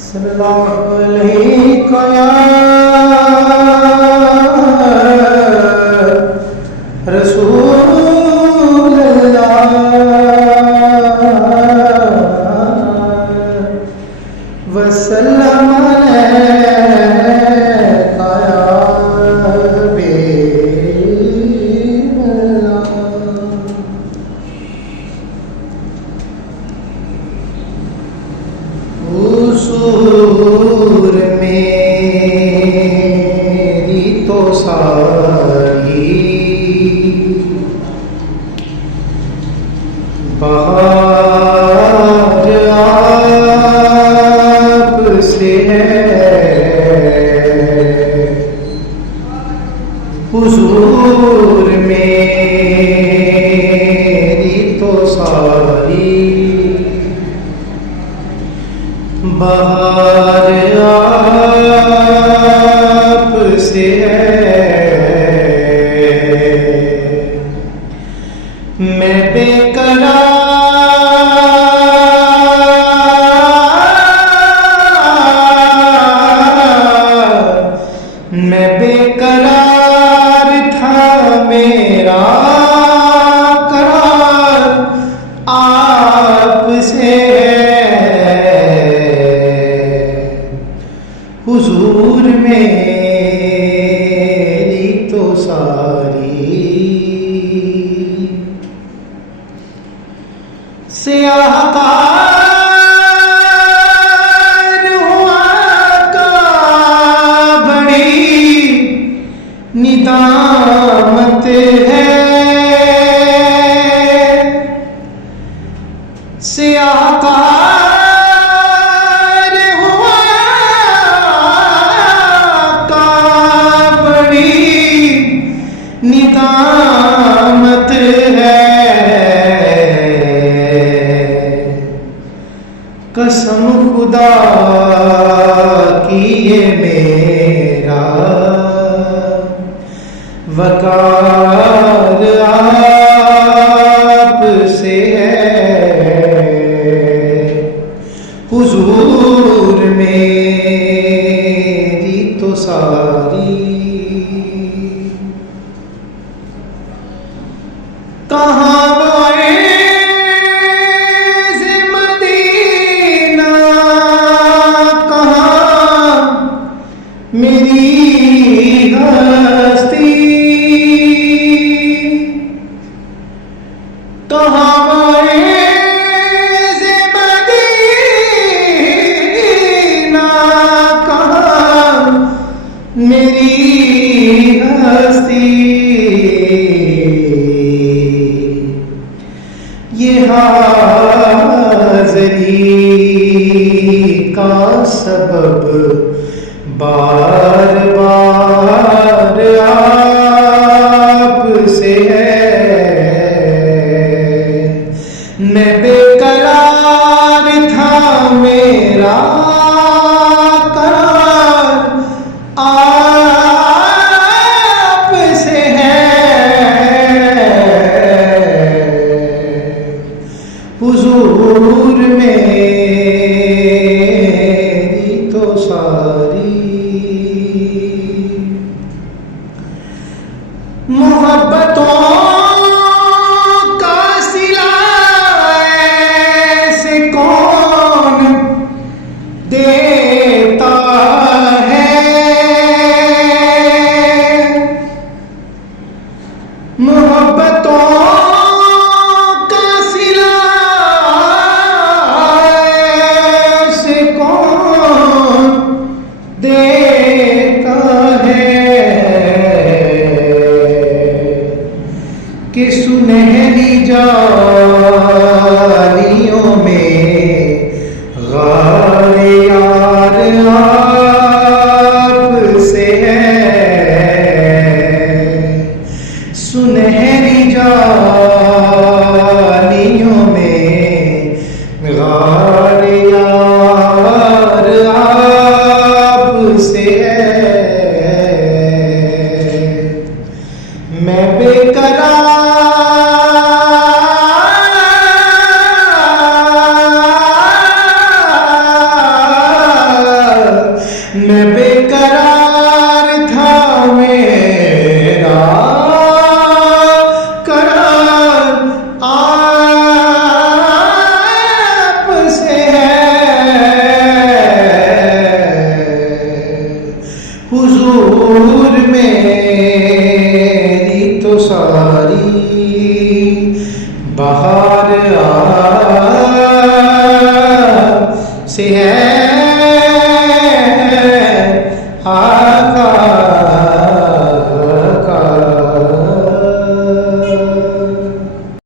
सल्लल्लाहु अलैहि या रसूल अल्लाह वसल्लम अलैका या हबीबल्लाह। हुजूर मेरी तो सारी बहार आपसे है। हुजूर मेरी तो सारी बहार आपसे है। मैं बेकरार था, मेरा करार आपसे हुजूर मेरी तो सारी सियाहकार हुआ का बड़ी निदामत है। सियाहकार हुआ का बड़ी निदामत है। कसम खुदा की ये मेरा वकार आपसे है। हुजूर मेरी तो सारी कहाँ मेरी हस्ती कहाँ मदीना, कहाँ मेरी हस्ती। ये हाज़री का सबब बार बार आपसे है। मैं बेकरार था, मेरा करार आपसे है। हुजूर मेरी तो सारी मोहब्बतों का सिला ऐसे कौन दे मेरी तो सारी बहार आ से है